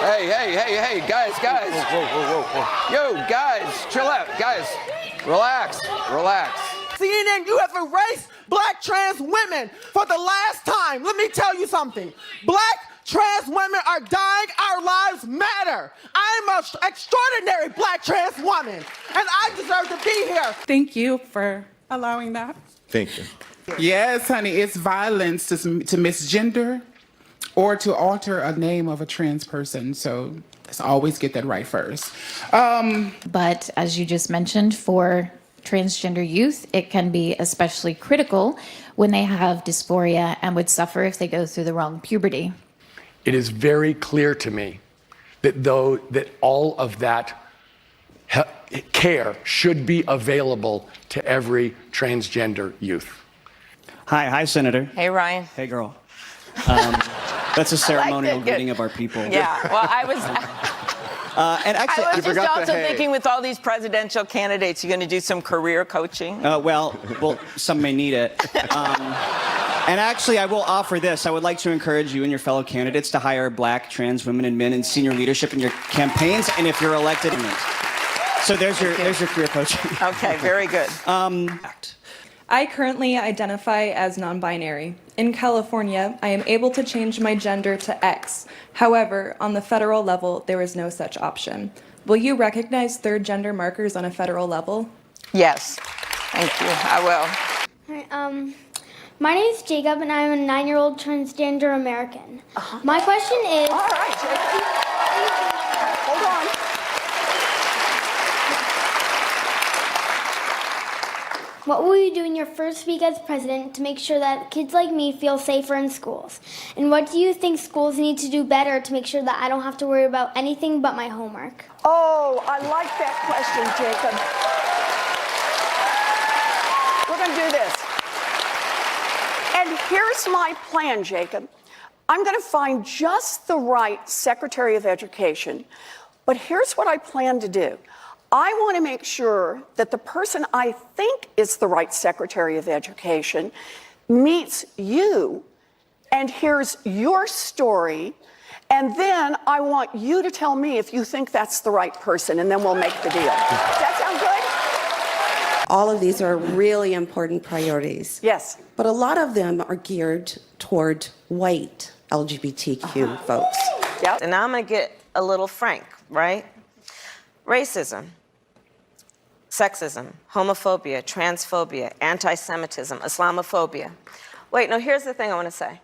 Hey, guys. Whoa. Yo, guys, chill out. Guys, relax. CNN, you have erased black trans women for the last time. Let me tell you something. Black trans women are dying. Our lives matter. I am an extraordinary black trans woman, and I deserve to be here. Thank you for allowing that. Thank you. Yes, honey, it's violence to misgender or to alter a name of a trans person. So let's always get that right first. But as you just mentioned, for transgender youth, it can be especially critical when they have dysphoria and would suffer if they go through the wrong puberty. It is very clear to me that all of that care should be available to every transgender youth. Hi, Senator. Hey, Ryan. Hey, girl. That's a ceremonial greeting of our people. Yeah, well, I was just also hey. thinking with all these presidential candidates, you're going to do some career coaching? Well, some may need it. And actually, I will offer this. I would like to encourage you and your fellow candidates to hire black trans women and men in senior leadership in your campaigns, and if you're elected. So there's your career coaching. Okay, very good. I currently identify as non-binary. In California, I am able to change my gender to X. However, on the federal level, there is no such option. Will you recognize third gender markers on a federal level? Yes, thank you, I will. Hi, my name is Jacob, and I'm a 9-year-old transgender American. My question is... All right, Jacob. Hold on. What will you do in your first week as president to make sure that kids like me feel safer in schools? And what do you think schools need to do better to make sure that I don't have to worry about anything but my homework? Oh, I like that question, Jacob. We're going to do this. And here's my plan, Jacob. I'm going to find just the right Secretary of Education. But here's what I plan to do. I want to make sure that the person I think is the right Secretary of Education meets you and hears your story, and then I want you to tell me if you think that's the right person, and then we'll make the deal. Does that sound good? All of these are really important priorities. Yes. But a lot of them are geared toward white LGBTQ folks. Yep. And now I'm going to get a little frank, right? Racism, sexism, homophobia, transphobia, anti-Semitism, Islamophobia. Wait, no, here's the thing I want to say.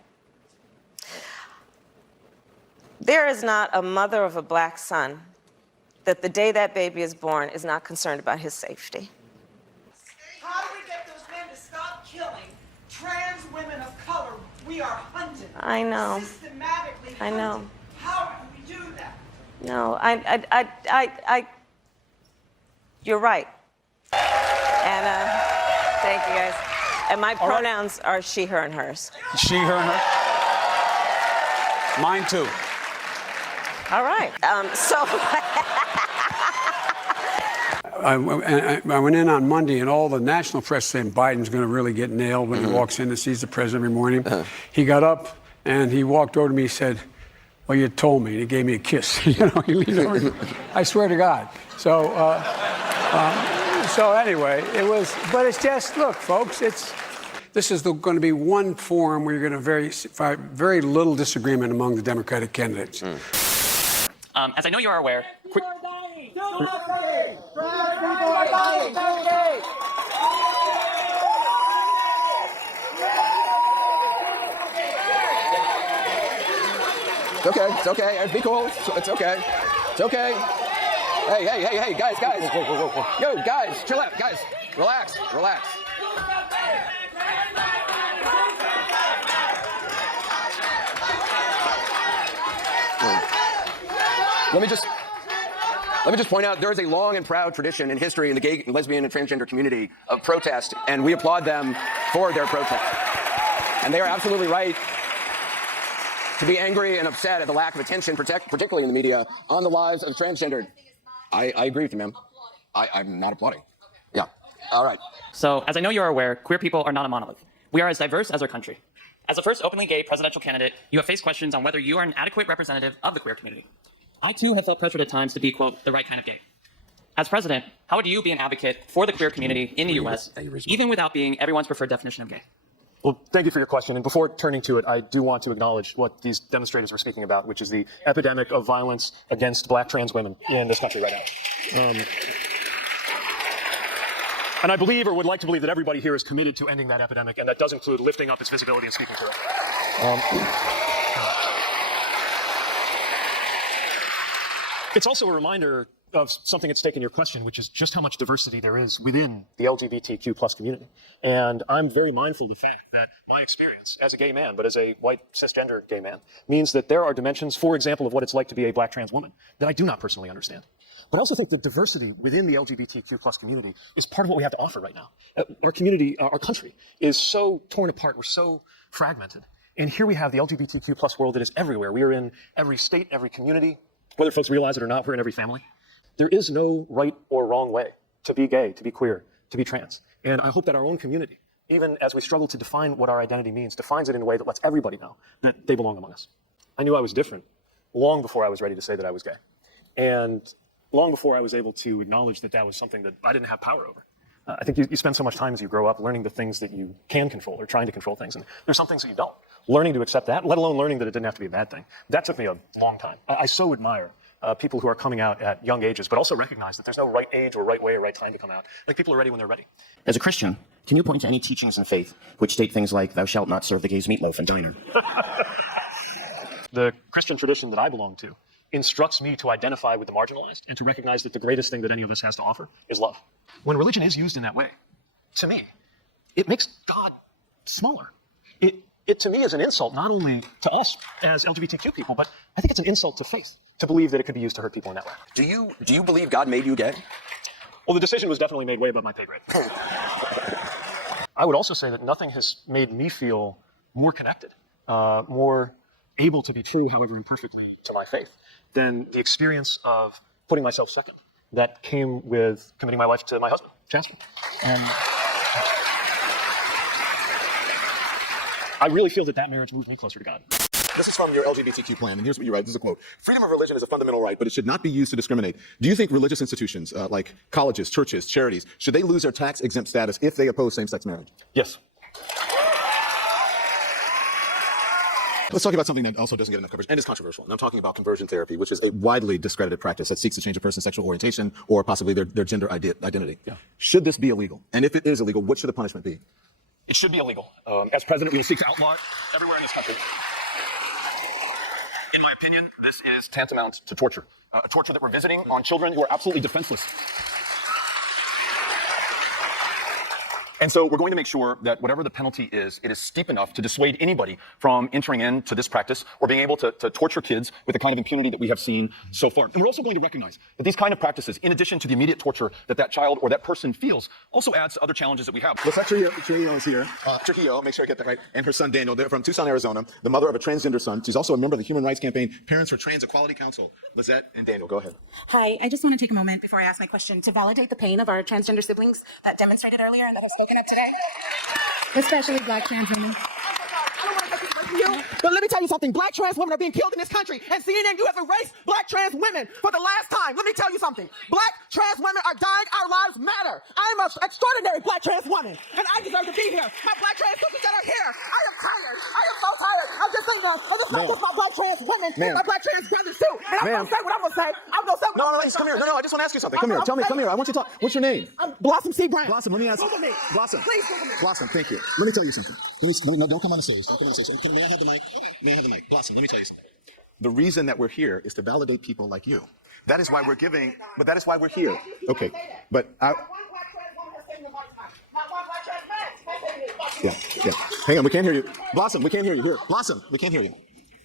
There is not a mother of a black son that the day that baby is born is not concerned about his safety. How do we get those men to stop killing trans women of color? We are hunted. I know. Systematically hunted. I know. How do we do that? No, you're right. And thank you guys. And my pronouns are she, her, and hers. She, her, and her? Mine too. All right. I went in on Monday, and all the national press saying Biden's going to really get nailed when he walks in and sees the president every morning. He got up, and he walked over to me and said, well, you told me. And he gave me a kiss. He leaned over. I swear to God. So anyway, but it's just, look, folks, this is going to be one forum where you're going to find very little disagreement among the Democratic candidates. As I know you are aware, It's okay. Be cool. It's okay. Hey, guys. Whoa. Yo, guys, chill out. Guys, relax. Let me just point out there is a long and proud tradition in history in the gay, lesbian, and transgender community of protest, and we applaud them for their protest. And they are absolutely right to be angry and upset at the lack of attention, particularly in the media, on the lives of transgendered. I agree with you, ma'am. I'm not applauding. Yeah. All right. So, as I know you are aware, queer people are not a monolith. We are as diverse as our country. As the first openly gay presidential candidate, you have faced questions on whether you are an adequate representative of the queer community. I too have felt pressured at times to be, quote, the right kind of gay. As president, how would you be an advocate for the queer community in the US, even without being everyone's preferred definition of gay? Well, thank you for your question. And before turning to it, I do want to acknowledge what these demonstrators were speaking about, which is the epidemic of violence against black trans women in this country right now. And I believe, or would like to believe, that everybody here is committed to ending that epidemic, and that does include lifting up its visibility and speaking to it. It's also a reminder of something at stake in your question, which is just how much diversity there is within the LGBTQ plus community. And I'm very mindful of the fact that my experience as a gay man, but as a white cisgender gay man, means that there are dimensions, for example, of what it's like to be a black trans woman that I do not personally understand. But I also think that diversity within the LGBTQ plus community is part of what we have to offer right now. Our community, our country is so torn apart. We're so fragmented. And here we have the LGBTQ plus world that is everywhere. We are in every state, every community. Whether folks realize it or not, we're in every family. There is no right or wrong way to be gay, to be queer, to be trans. And I hope that our own community, even as we struggle to define what our identity means, defines it in a way that lets everybody know that they belong among us. I knew I was different long before I was ready to say that I was gay. And long before I was able to acknowledge that that was something that I didn't have power over. I think you spend so much time as you grow up learning the things that you can control or trying to control things. And there's some things that you don't. Learning to accept that, let alone learning that it didn't have to be a bad thing. That took me a long time. I so admire people who are coming out at young ages, but also recognize that there's no right age or right way or right time to come out. Like, people are ready when they're ready. As a Christian, can you point to any teachings in faith which state things like, thou shalt not serve the gays meatloaf and diner? The Christian tradition that I belong to instructs me to identify with the marginalized and to recognize that the greatest thing that any of us has to offer is love. When religion is used in that way, to me, it makes God smaller. It to me is an insult not only to us as LGBTQ people, but I think it's an insult to faith to believe that it could be used to hurt people in that way. Do you believe God made you gay? Well, the decision was definitely made way above my pay grade. I would also say that nothing has made me feel more connected, more able to be true, however imperfectly, to my faith than the experience of putting myself second that came with committing my life to my husband, Jasper. And I really feel that that marriage moved me closer to God. This is from your LGBTQ plan, and here's what you write. This is a quote. Freedom of religion is a fundamental right, but it should not be used to discriminate. Do you think religious institutions, like colleges, churches, charities, should they lose their tax-exempt status if they oppose same-sex marriage? Yes. Let's talk about something that also doesn't get enough coverage and is controversial. And I'm talking about conversion therapy, which is a widely discredited practice that seeks to change a person's sexual orientation or possibly their gender identity. Yeah. Should this be illegal? And if it is illegal, what should the punishment be? It should be illegal. As president, we will seek to outlaw it everywhere in this country. In my opinion, this is tantamount to torture. A torture that we're visiting on children who are absolutely defenseless. And so we're going to make sure that whatever the penalty is, it is steep enough to dissuade anybody from entering into this practice or being able to torture kids with the kind of impunity that we have seen so far. And we're also going to recognize that these kind of practices, in addition to the immediate torture that child or that person feels, also adds to other challenges that we have. Lisette Trujillo is here. Trujillo, make sure I get that right. And her son, Daniel. They're from Tucson, Arizona. The mother of a transgender son. She's also a member of the human rights campaign, Parents for Trans Equality Council. Lisette and Daniel, go ahead. Hi, I just want to take a moment before I ask my question to validate the pain of our transgender siblings that demonstrated earlier and that have spoken up today. Especially black trans women. But let me tell you something. Black trans women are being killed in this country. And CNN, you have erased black trans women for the last time. Let me tell you something. Black trans women are dying. Our lives matter. I am an extraordinary black trans woman. And I deserve to be here. My black trans sisters that are here. I am tired. I am so tired. I'm just saying that. And it's not just my black trans women. My black trans brothers too. And I'm going to say what I'm going to say. I'm going to say what I'm going to say. Come here. No, I just want to ask you something. Come here. Tell me. Come here. I want you to talk. What's your name? I'm Blossom C. Brown. Blossom, let me ask you. Google me. Blossom. Please Google me. Blossom, thank you. Let me tell you something. No, don't come on the stage. Don't come on the stage. May I have the mic? May I have the mic? Blossom, let me tell you something. The reason that we're here is to validate people like you. That is why we're giving, but that is why we're here. Okay, but yeah. Hang on, we can't hear you. Blossom, we can't hear you. Here, Blossom, we can't hear you.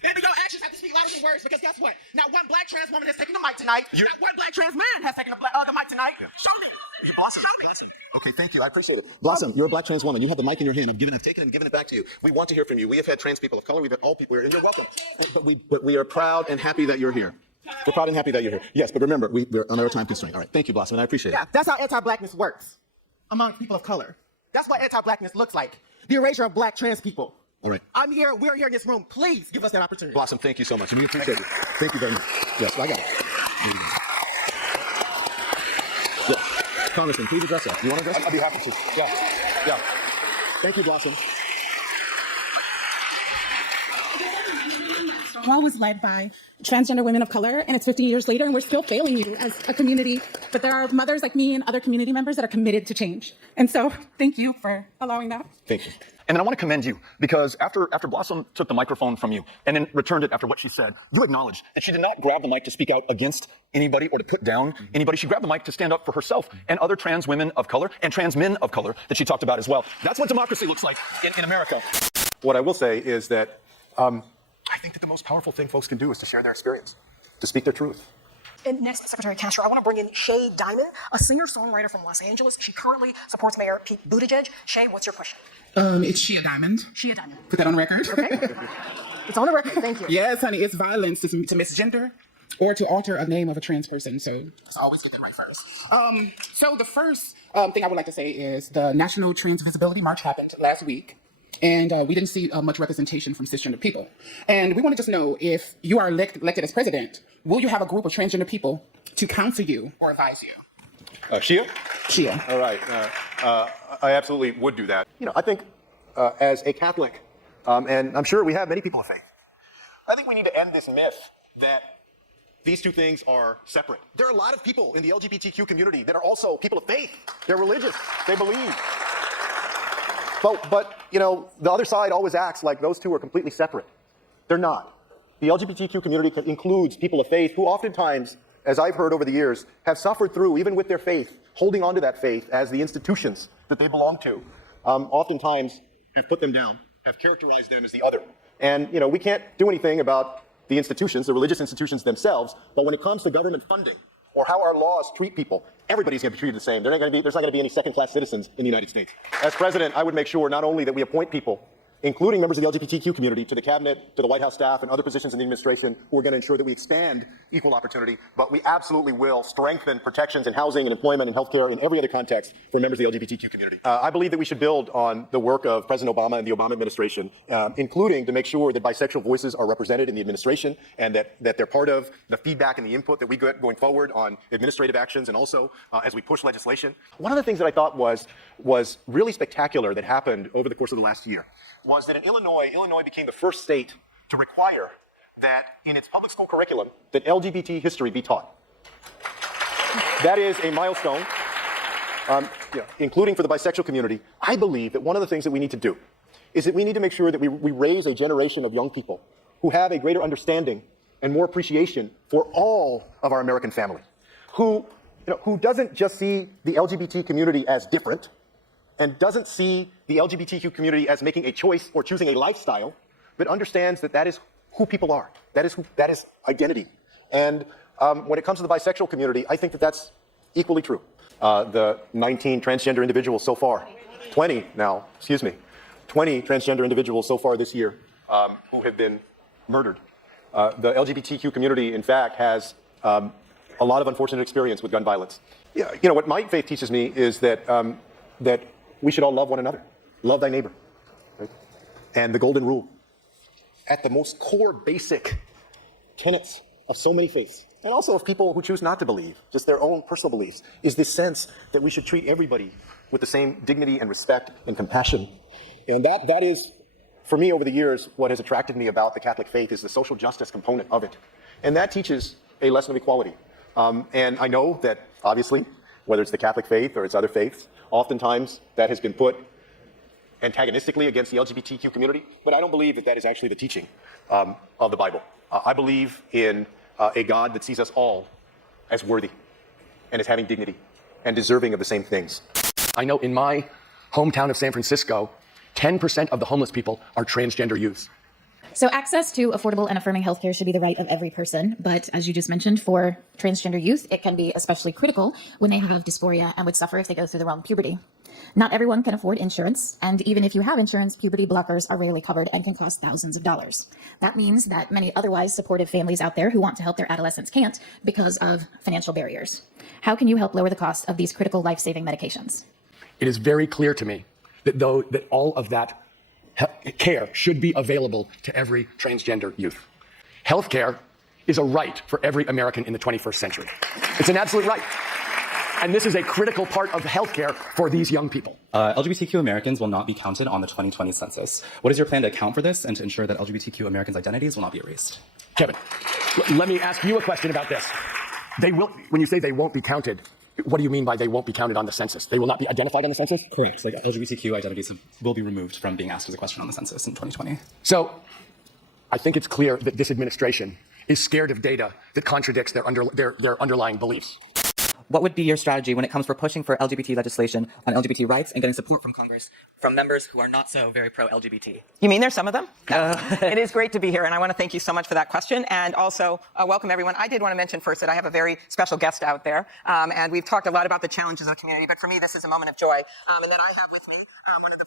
And your actions have to speak louder than words, because guess what? Not one black trans woman has taken the mic tonight. Not one black trans man has taken the mic tonight. Yeah. Show me. Blossom, show me. Okay, thank you. I appreciate it. Blossom, you're a black trans woman. You have the mic in your hand. I've taken it and given it back to you. We want to hear from you. We have had trans people of color. We've had all people here, and you're welcome. But we are proud and happy that you're here. We're proud and happy that you're here. Yes, but remember, we're on our time constraint. All right, thank you, Blossom, and I appreciate it. Yeah, that's how anti-blackness works among people of color. That's what anti-blackness looks like. The erasure of black trans people. All right. I'm here. We're here in this room. Please give us that opportunity. Blossom, thank you so much. And we appreciate it. Thank you very much. Yes, I got it. There you go. Yeah. Congressman, please address that. You want to address it? I'd be happy to. Yeah. Thank you, Blossom. Stonewall was led by transgender women of color, and it's 15 years later, and we're still failing you as a community. But there are mothers like me and other community members that are committed to change. And so, thank you for allowing that. Thank you. And then I want to commend you, because after Blossom took the microphone from you and then returned it after what she said, you acknowledged that she did not grab the mic to speak out against anybody or to put down anybody. She grabbed the mic to stand up for herself and other trans women of color and trans men of color that she talked about as well. That's what democracy looks like in America. What I will say is that I think that the most powerful thing folks can do is to share their experience, to speak their truth. And next, Secretary Castro, I want to bring in Shay Diamond, a singer-songwriter from Los Angeles. She currently supports Mayor Pete Buttigieg. Shay, what's your question? It's Shea Diamond. Shea Diamond. Put that on record. Okay. It's on the record. Thank you. Yes, honey, it's violence to misgender or to alter a name of a trans person. So let's always get that right first. So the first thing I would like to say is the National Trans Visibility March happened last week. And we didn't see much representation from cisgender people. And we want to just know, if you are elected as president, will you have a group of transgender people to counsel you or advise you? Shea? Shea. All right. I absolutely would do that. You know, I think as a Catholic, and I'm sure we have many people of faith, I think we need to end this myth that these two things are separate. There are a lot of people in the LGBTQ community that are also people of faith. They're religious. They believe. But you know, the other side always acts like those two are completely separate. They're not. The LGBTQ community includes people of faith who oftentimes, as I've heard over the years, have suffered through, even with their faith, holding on to that faith as the institutions that they belong to, oftentimes have put them down, have characterized them as the other. And you know, we can't do anything about the institutions, the religious institutions themselves, but when it comes to government funding, or how our laws treat people, everybody's going to be treated the same. There's not going to be any second-class citizens in the United States. As president, I would make sure not only that we appoint people, including members of the LGBTQ community, to the cabinet, to the White House staff, and other positions in the administration who are going to ensure that we expand equal opportunity, but we absolutely will strengthen protections in housing and employment and healthcare in every other context for members of the LGBTQ community. I believe that we should build on the work of President Obama and the Obama administration, including to make sure that bisexual voices are represented in the administration and that they're part of the feedback and the input that we get going forward on administrative actions and also as we push legislation. One of the things that I thought was really spectacular that happened over the course of the last year was that in Illinois became the first state to require that in its public school curriculum that LGBT history be taught. That is a milestone, including for the bisexual community. I believe that one of the things that we need to do is that we need to make sure that we raise a generation of young people who have a greater understanding and more appreciation for all of our American family, who doesn't just see the LGBT community as different, and doesn't see the LGBTQ community as making a choice or choosing a lifestyle, but understands that that is who people are. That is identity. And when it comes to the bisexual community, I think that that's equally true. The 19 transgender individuals so far, 20 transgender individuals so far this year who have been murdered. The LGBTQ community, in fact, has a lot of unfortunate experience with gun violence. Yeah, you know, what my faith teaches me is that we should all love one another. Love thy neighbor. Right? And the golden rule, at the most core basic tenets of so many faiths, and also of people who choose not to believe, just their own personal beliefs, is this sense that we should treat everybody with the same dignity and respect and compassion. And that is, for me over the years, what has attracted me about the Catholic faith is the social justice component of it. And that teaches a lesson of equality. And I know that, obviously, whether it's the Catholic faith or it's other faiths, oftentimes that has been put antagonistically against the LGBTQ community, but I don't believe that is actually the teaching of the Bible. I believe in a God that sees us all as worthy and as having dignity and deserving of the same things. I know in my hometown of San Francisco, 10% of the homeless people are transgender youth. So access to affordable and affirming healthcare should be the right of every person. But as you just mentioned, for transgender youth, it can be especially critical when they have dysphoria and would suffer if they go through the wrong puberty. Not everyone can afford insurance, and even if you have insurance, puberty blockers are rarely covered and can cost thousands of dollars. That means that many otherwise supportive families out there who want to help their adolescents can't because of financial barriers. How can you help lower the cost of these critical life-saving medications? It is very clear to me that all of that care should be available to every transgender youth. Health care is a right for every American in the 21st century. It's an absolute right. And this is a critical part of healthcare for these young people. LGBTQ Americans will not be counted on the 2020 census. What is your plan to account for this and to ensure that LGBTQ Americans' identities will not be erased? Kevin, let me ask you a question about this. They will, when you say they won't be counted, what do you mean by they won't be counted on the census? They will not be identified on the census? Correct. Like LGBTQ identities will be removed from being asked as a question on the census in 2020. So I think it's clear that this administration is scared of data that contradicts their underlying beliefs. What would be your strategy when it comes for pushing for LGBT legislation on LGBT rights and getting support from Congress from members who are not so very pro-LGBT? You mean there's some of them? It is great to be here, and I want to thank you so much for that question, and also welcome everyone. I did want to mention first that I have a very special guest out there, and we've talked a lot about the challenges of the community, but for me this is a moment of joy, and then I have with me one of the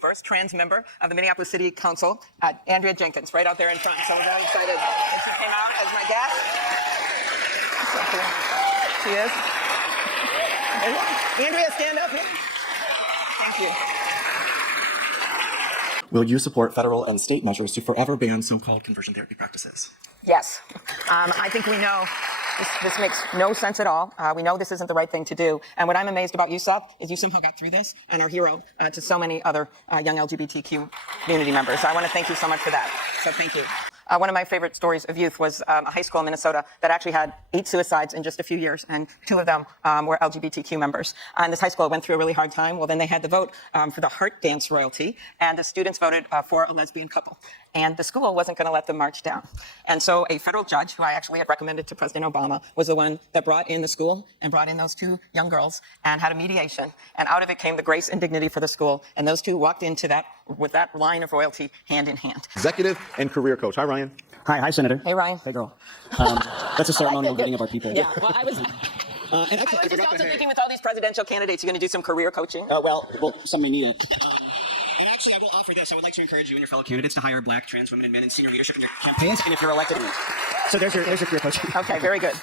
first trans member of the Minneapolis City Council, Andrea Jenkins, right out there in front. So I'm very excited that she came out as my guest. She is. Andrea, stand up here. Thank you. Will you support federal and state measures to forever ban so-called conversion therapy practices? Yes. I think we know this makes no sense at all. We know this isn't the right thing to do. And what I'm amazed about you, Seth, is you somehow got through this and are a hero to so many other young LGBTQ community members. So I want to thank you so much for that. So thank you. One of my favorite stories of youth was a high school in Minnesota that actually had 8 suicides in just a few years, and 2 of them were LGBTQ members. And this high school went through a really hard time. Well, then they had the vote for the heart dance royalty, and the students voted for a lesbian couple. And the school wasn't going to let them march down. And so a federal judge, who I actually had recommended to President Obama, was the one that brought in the school and brought in those 2 young girls and had a mediation. And out of it came the grace and dignity for the school. And those 2 walked into that with that line of royalty hand in hand. Executive and career coach. Hi, Ryan. Hi, Senator. Hey, Ryan. Hey, girl. That's a ceremonial greeting of our people. Yeah, well, I was And actually, I was just also thinking with all these presidential candidates, you're going to do some career coaching? well, some may need it. And actually, I will offer this. I would like to encourage you and your fellow candidates to hire black trans women and men in senior leadership in your campaigns, and if you're elected. So there's your career coaching. Okay, very good.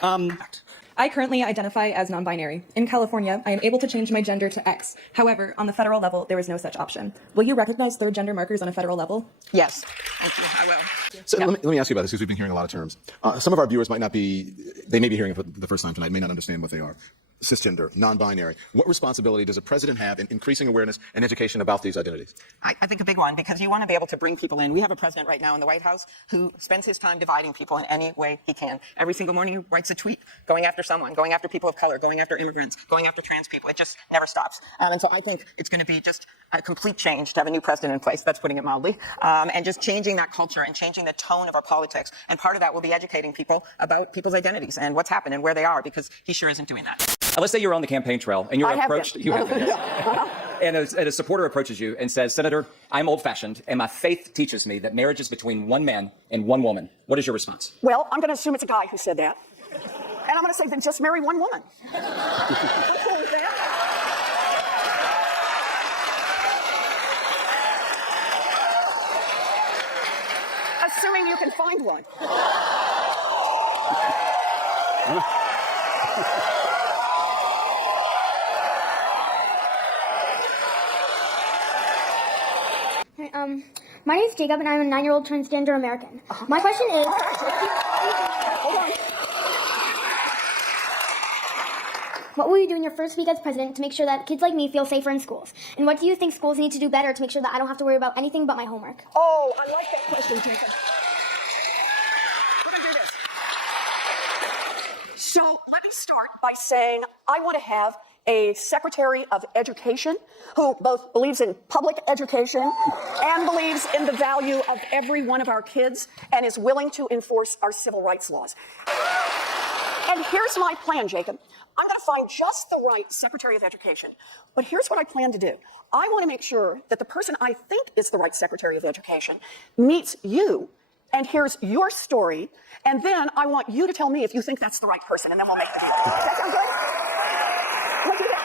I currently identify as non-binary. In California, I am able to change my gender to X. However, on the federal level, there is no such option. Will you recognize third gender markers on a federal level? Yes. Thank you. I will. So let me ask you about this, because we've been hearing a lot of terms. Some of our viewers might not be, they may be hearing it for the first time tonight, may not understand what they are. Cisgender, non-binary. What responsibility does a president have in increasing awareness and education about these identities? I think a big one, because you want to be able to bring people in. We have a president right now in the White House who spends his time dividing people in any way he can. Every single morning he writes a tweet going after someone, going after people of color, going after immigrants, going after trans people. It just never stops. And so I think it's going to be just a complete change to have a new president in place. That's putting it mildly. And just changing that culture and changing the tone of our politics. And part of that will be educating people about people's identities and what's happened and where they are, because he sure isn't doing that. Let's say you're on the campaign trail and you're approached. You have been. And a supporter approaches you and says, "Senator, I'm old-fashioned, and my faith teaches me that marriage is between one man and one woman." What is your response? Well, I'm going to assume it's a guy who said that. And I'm going to say, then just marry one woman. How cool is that? Assuming you can find one. My name is Jacob, and I'm a 9-year-old transgender American. My question is... Hold on. What will you do in your first week as president to make sure that kids like me feel safer in schools? And what do you think schools need to do better to make sure that I don't have to worry about anything but my homework? Oh, I like that question, Jacob. We're going to do this. So let me start by saying I want to have a Secretary of Education who both believes in public education and believes in the value of every one of our kids and is willing to enforce our civil rights laws. And here's my plan, Jacob. I'm going to find just the right Secretary of Education. But here's what I plan to do. I want to make sure that the person I think is the right Secretary of Education meets you and hears your story, and then I want you to tell me if you think that's the right person, and then we'll make the deal. Does that sound good? We'll do that.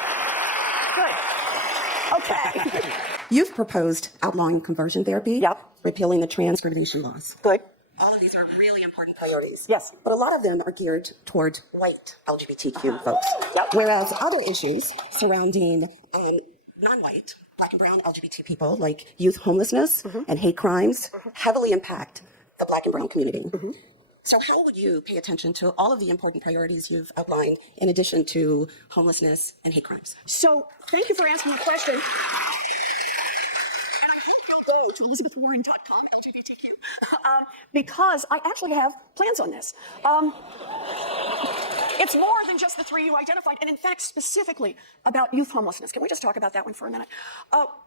Good. Okay. You've proposed outlawing conversion therapy, repealing the trans discrimination laws. Good. All of these are really important priorities. Yes. But a lot of them are geared toward white LGBTQ folks. Whereas other issues surrounding non-white Black and brown LGBT people, like youth homelessness and hate crimes, heavily impact the Black and brown community. So how would you pay attention to all of the important priorities you've outlined in addition to homelessness and hate crimes? So thank you for asking the question. And I hope you'll go to elizabethwarren.com, LGBTQ, because I actually have plans on this. It's more than just the three you identified, and in fact, specifically about youth homelessness. Can we just talk about that one for a minute?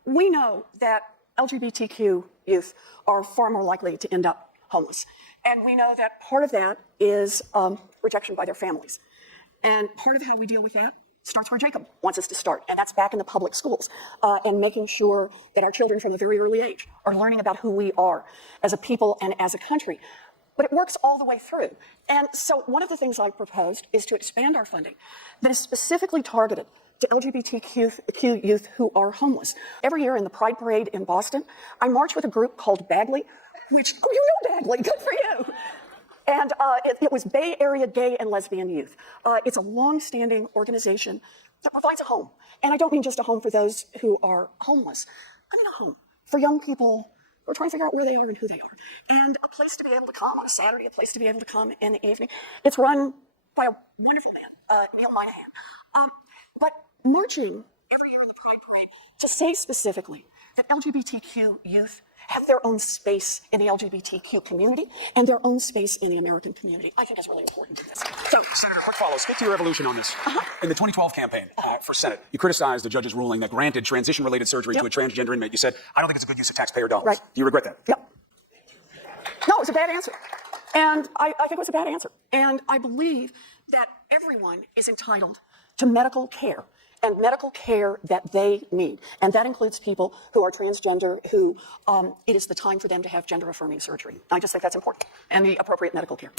We know that LGBTQ youth are far more likely to end up homeless. And we know that part of that is rejection by their families. And part of how we deal with that starts where Jacob wants us to start, and that's back in the public schools, and making sure that our children from a very early age are learning about who we are as a people and as a country. But it works all the way through. And so one of the things I proposed is to expand our funding that is specifically targeted to LGBTQ youth who are homeless. Every year in the Pride Parade in Boston, I march with a group called Bagley, which, oh, you know Bagley, good for you. And it was Bay Area Gay and Lesbian Youth. It's a long-standing organization that provides a home. And I don't mean just a home for those who are homeless. I mean a home for young people who are trying to figure out where they are and who they are. And a place to be able to come on a Saturday, a place to be able to come in the evening. It's run by a wonderful man, Neil Moynihan. But marching every year in the Pride Parade to say specifically that LGBTQ youth have their own space in the LGBTQ community and their own space in the American community, I think is really important in this. So, Senator, quick follow. Speak to your evolution on this. In the 2012 campaign for Senate, you criticized the judge's ruling that granted transition-related surgery to a transgender inmate. You said, I don't think it's a good use of taxpayer dollars. Right. Do you regret that? Yep. No, it was a bad answer. And I think it was a bad answer. And I believe that everyone is entitled to medical care and medical care that they need. And that includes people who are transgender, who it is the time for them to have gender-affirming surgery. I just think that's important, and the appropriate medical care.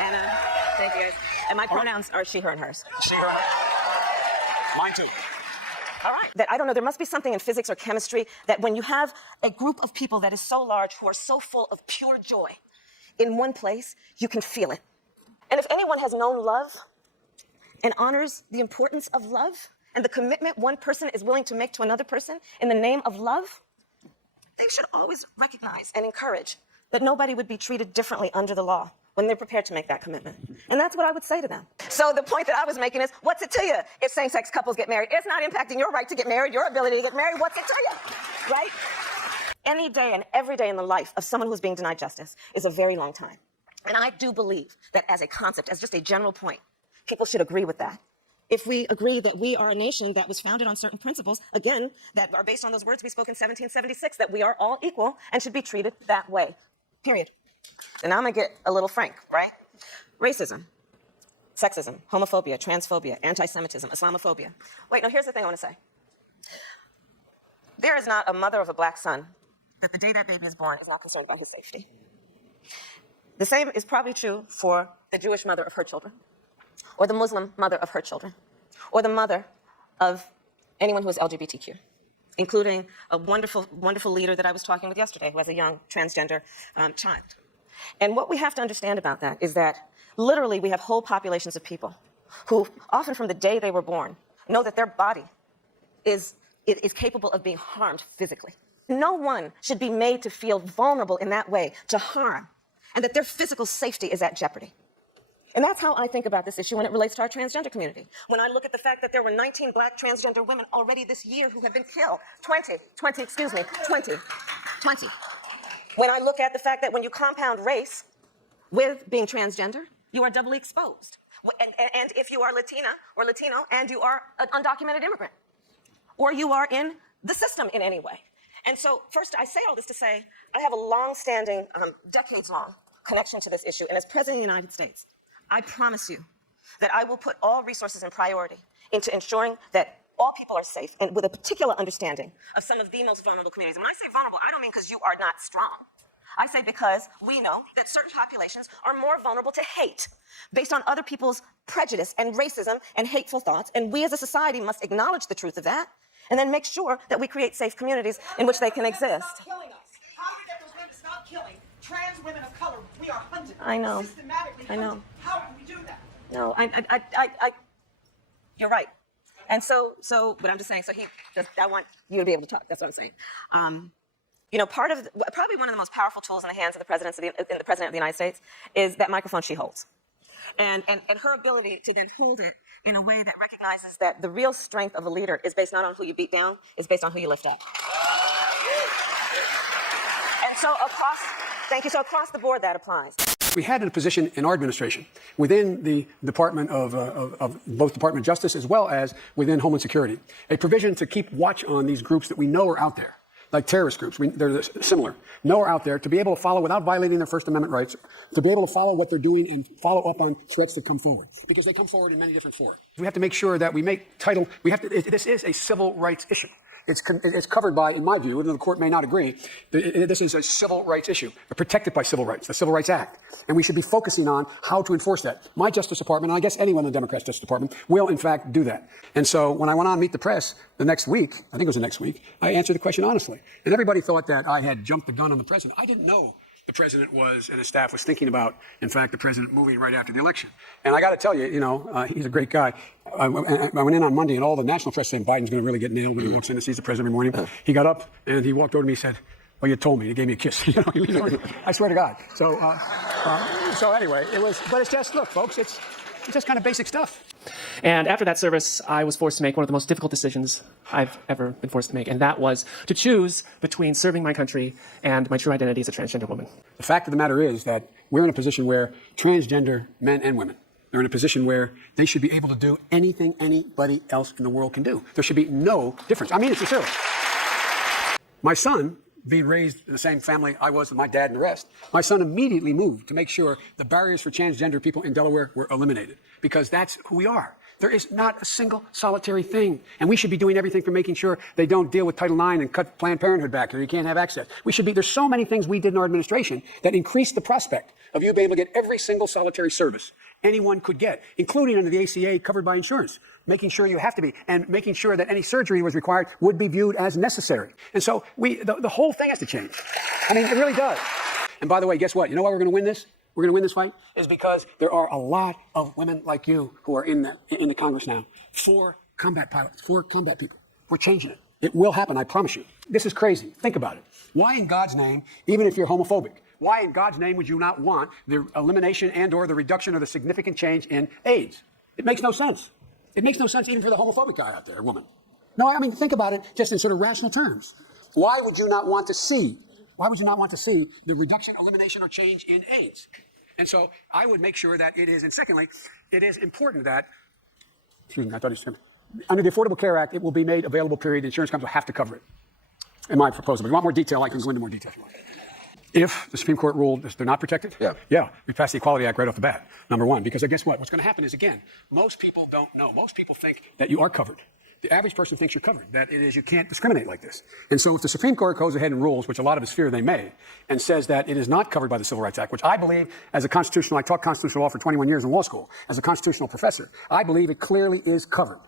Anna, thank you guys. And my pronouns are she, her, and hers. She, her, mine too. All right. That I don't know, there must be something in physics or chemistry that when you have a group of people that is so large who are so full of pure joy in one place, you can feel it. And if anyone has known love and honors the importance of love and the commitment one person is willing to make to another person in the name of love, they should always recognize and encourage that nobody would be treated differently under the law when they're prepared to make that commitment. And that's what I would say to them. So the point that I was making is, what's it to you if same-sex couples get married? It's not impacting your right to get married, your ability to get married. What's it to you, right? Any day and every day in the life of someone who's being denied justice is a very long time. And I do believe that as a concept, as just a general point, people should agree with that. If we agree that we are a nation that was founded on certain principles, again, that are based on those words we spoke in 1776, that we are all equal and should be treated that way, period. And I'm gonna get a little frank, right? Racism, sexism, homophobia, transphobia, anti-Semitism, Islamophobia. Wait, no, here's the thing I wanna say. There is not a mother of a black son that the day that baby is born is not concerned about his safety. The same is probably true for the Jewish mother of her children, or the Muslim mother of her children, or the mother of anyone who is LGBTQ, including a wonderful, wonderful leader that I was talking with yesterday who has a young transgender child. And what we have to understand about that is that literally we have whole populations of people who often from the day they were born know that their body is capable of being harmed physically. No one should be made to feel vulnerable in that way to harm, and that their physical safety is at jeopardy. And that's how I think about this issue when it relates to our transgender community. When I look at the fact that there were 19 black transgender women already this year who have been killed, 20. When I look at the fact that when you compound race with being transgender, you are doubly exposed. And if you are Latina or Latino and you are an undocumented immigrant, or you are in the system in any way. And so first I say all this to say, I have a long-standing, decades-long connection to this issue. And as President of the United States, I promise you that I will put all resources and priority into ensuring that all people are safe and with a particular understanding of some of the most vulnerable communities. And when I say vulnerable, I don't mean because you are not strong. I say because we know that certain populations are more vulnerable to hate based on other people's prejudice and racism and hateful thoughts. And we as a society must acknowledge the truth of that and then make sure that we create safe communities in which they can exist. Stop killing us. How do we get those women to stop killing trans women of color? We are hunted. I know. Systematically I know. hunted. How do we do that? No, you're right. And but I'm just saying, I want you to be able to talk. That's what I'm saying. Probably one of the most powerful tools in the hands of the President of the United States is that microphone she holds. And her ability to then hold it in a way that recognizes that the real strength of a leader is based not on who you beat down, it's based on who you lift up. And so across the board that applies. We had a position in our administration within the Department of both Department of Justice as well as within Homeland Security, a provision to keep watch on these groups that we know are out there, like terrorist groups. They're similar. Know are out there to be able to follow without violating their First Amendment rights, to be able to follow what they're doing and follow up on threats that come forward, because they come forward in many different forms. We have to make sure that we make title. This is a civil rights issue. It's covered by, in my view, even though the court may not agree, this is a civil rights issue, protected by civil rights, the Civil Rights Act. And we should be focusing on how to enforce that. My Justice Department, and I guess anyone in the Democrats' Justice Department, will in fact do that. And so when I went on Meet the Press the next week, I think it was the next week, I answered the question honestly. And everybody thought that I had jumped the gun on the president. I didn't know the president and his staff was thinking about, in fact, the president moving right after the election. And I got to tell you, he's a great guy. I went in on Monday, and all the national press saying Biden's going to really get nailed when he walks in and sees the president every morning. He got up and he walked over to me and said, "Well, you told me." He gave me a kiss. I swear to God. So anyway, but it's just, look, folks, it's just kind of basic stuff. And after that service, I was forced to make one of the most difficult decisions I've ever been forced to make, and that was to choose between serving my country and my true identity as a transgender woman. The fact of the matter is that we're in a position where transgender men and women are in a position where they should be able to do anything anybody else in the world can do. There should be no difference. I mean it sincerely. My son, being raised in the same family I was with my dad and the rest, my son immediately moved to make sure the barriers for transgender people in Delaware were eliminated, because that's who we are. There is not a single solitary thing. And we should be doing everything for making sure they don't deal with Title IX and cut Planned Parenthood back so you can't have access. There's so many things we did in our administration that increased the prospect of you being able to get every single solitary service anyone could get, including under the ACA covered by insurance, making sure you have to be, and making sure that any surgery was required would be viewed as necessary. And so the whole thing has to change. I mean, it really does. And by the way, guess what? You know why we're going to win this? We're going to win this fight is because there are a lot of women like you who are in the Congress now. 4 combat pilots, 4 combat people. We're changing it. It will happen, I promise you. This is crazy. Think about it. Why in God's name, even if you're homophobic, why in God's name would you not want the elimination and or the reduction or the significant change in AIDS? It makes no sense. It makes no sense even for the homophobic guy out there, woman. No, I mean, think about it just in sort of rational terms. Why would you not want to see the reduction, elimination, or change in AIDS? And so I would make sure that it is, and secondly, it is important that, under the Affordable Care Act, it will be made available, period. The insurance companies will have to cover it, in my proposal. If you want more detail, I can go into more detail if you want. If the Supreme Court ruled they're not protected, we passed the Equality Act right off the bat, number one. Because guess what? What's going to happen is, again, most people don't know. Most people think that you are covered. The average person thinks you're covered, that it is you can't discriminate like this. And so if the Supreme Court goes ahead and rules, which a lot of us fear they may, and says that it is not covered by the Civil Rights Act, which I believe I taught constitutional law for 21 years in law school as a constitutional professor, I believe it clearly is covered.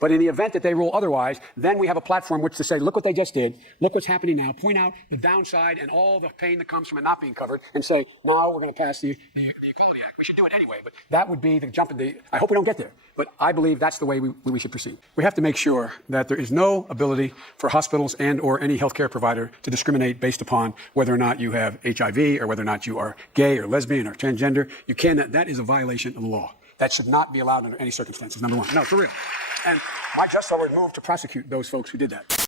But in the event that they rule otherwise, then we have a platform which to say, look what they just did, look what's happening now, point out the downside and all the pain that comes from it not being covered, and say, now we're going to pass the Equality Act. We should do it anyway, but that would be the jump in the, I hope we don't get there, but I believe that's the way we should proceed. We have to make sure that there is no ability for hospitals and or any healthcare provider to discriminate based upon whether or not you have HIV or whether or not you are gay or lesbian or transgender. You cannot, that is a violation of the law. That should not be allowed under any circumstances, number one. No, for real. And my Justice would move to prosecute those folks who did that.